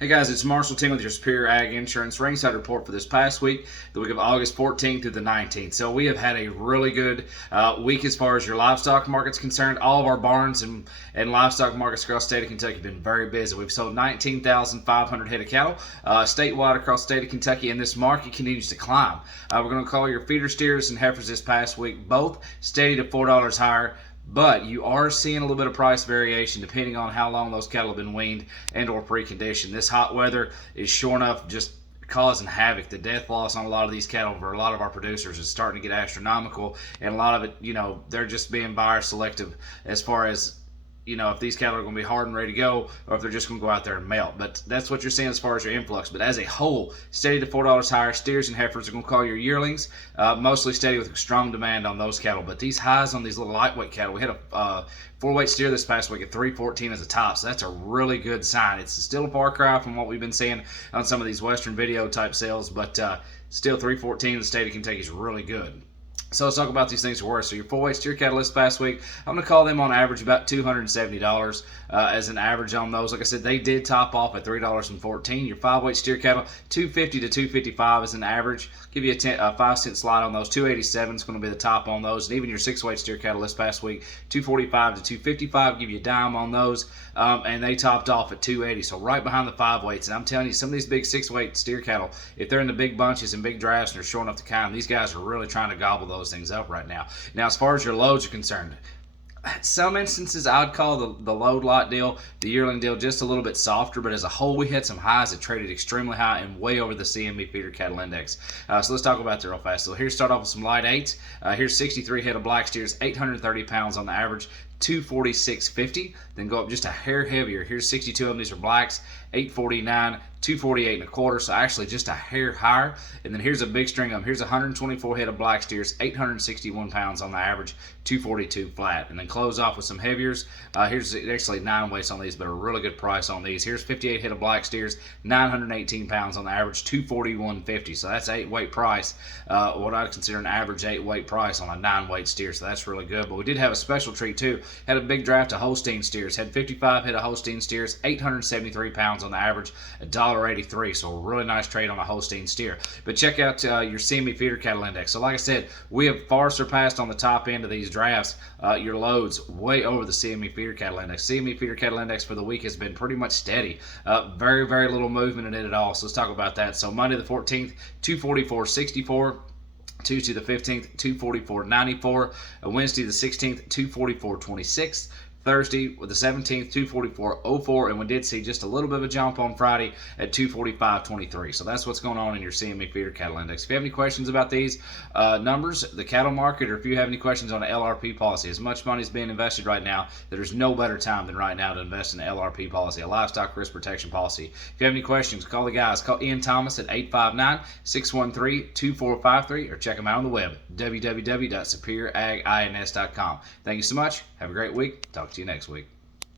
Hey guys, it's Marshall Tim with your Superior Ag Insurance Ringside report for this past week, the week of August 14th through the 19th. So we have had a really good week as far as your livestock market's concerned. All of our barns and livestock markets across the state of Kentucky have been very busy. We've sold 19,500 head of cattle statewide across the state of Kentucky, and this market continues to climb. We're going to call your feeder steers and heifers this past week, both steady to $4 higher. But you are seeing a little bit of price variation depending on how long those cattle have been weaned and or preconditioned. This hot weather is sure enough just causing havoc. The death loss on a lot of these cattle for a lot of our producers is starting to get astronomical, and a lot of it, they're just being buyer selective as far as if these cattle are going to be hard and ready to go, or if they're just going to go out there and melt. But that's what you're seeing as far as your influx. But as a whole, steady to $4 higher. Steers and heifers are going to call your yearlings, mostly steady with strong demand on those cattle. But these highs on these little lightweight cattle, we had a 4-weight steer this past week at 314 as a top, so that's a really good sign. It's still a far cry from what we've been seeing on some of these Western video type sales, but still 314 in the state of Kentucky is really good. So let's talk about these things for us. So your 4-weight steer cattle this past week, I'm going to call them on average about $270 as an average on those. Like I said, they did top off at $3.14. Your 5-weight steer cattle, $250 to $255 as an average. Give you a 5-cent slide on those. $287 is going to be the top on those. And even your 6-weight steer cattle this past week, $245 to $255. Give you a dime on those. And they topped off at $280. So right behind the 5-weights. And I'm telling you, some of these big 6-weight steer cattle, if they're in the big bunches and big drafts and they're short enough to count, these guys are really trying to gobble those things up right now. Now, as far as your loads are concerned, some instances I'd call the load lot deal, the yearling deal, just a little bit softer, but as a whole, we had some highs that traded extremely high and way over the CME feeder cattle index. So let's talk about that real fast. So here's start off with some light 8s. Here's 63 head of black steers, 830 pounds on the average, 246.50. Then go up just a hair heavier. Here's 62 of them. These are blacks, 849, 248 and a quarter, so actually just a hair higher. And then here's a big string of them. Here's 124 head of black steers, 861 pounds on the average, 242 flat. And then close off with some heaviers. Here's actually 9 weights on these, but a really good price on these. Here's 58 head of black steers, 918 pounds on the average, 241.50. So that's 8-weight price, what I'd consider an average 8-weight price on a 9-weight steer. So that's really good. But we did have a special treat too. Had a big draft of Holstein steers. Had 55 head of Holstein steers, 873 pounds on the average, $1.83. So a really nice trade on a Holstein steer. But check out your CME feeder cattle index. So like I said, we have far surpassed on the top end of these drafts your loads way over the CME feeder cattle index. CME feeder cattle index for the week has been pretty much steady. Very, very little movement in it at all. So let's talk about that. So Monday the 14th, 244.64. Tuesday the 15th, 244.94. Wednesday the 16th, 244.26. Thursday with the 17th, 244.04, and we did see just a little bit of a jump on Friday at 245.23. So that's what's going on in your CME feeder cattle index. If you have any questions about these numbers, the cattle market, or if you have any questions on the LRP policy, as much money is being invested right now, there's no better time than right now to invest in the LRP policy, a livestock risk protection policy. If you have any questions, call the guys. Call Ian Thomas at 859-613-2453, or check them out on the web, www.superioragins.com. Thank you so much. Have a great week. Talk to you next week.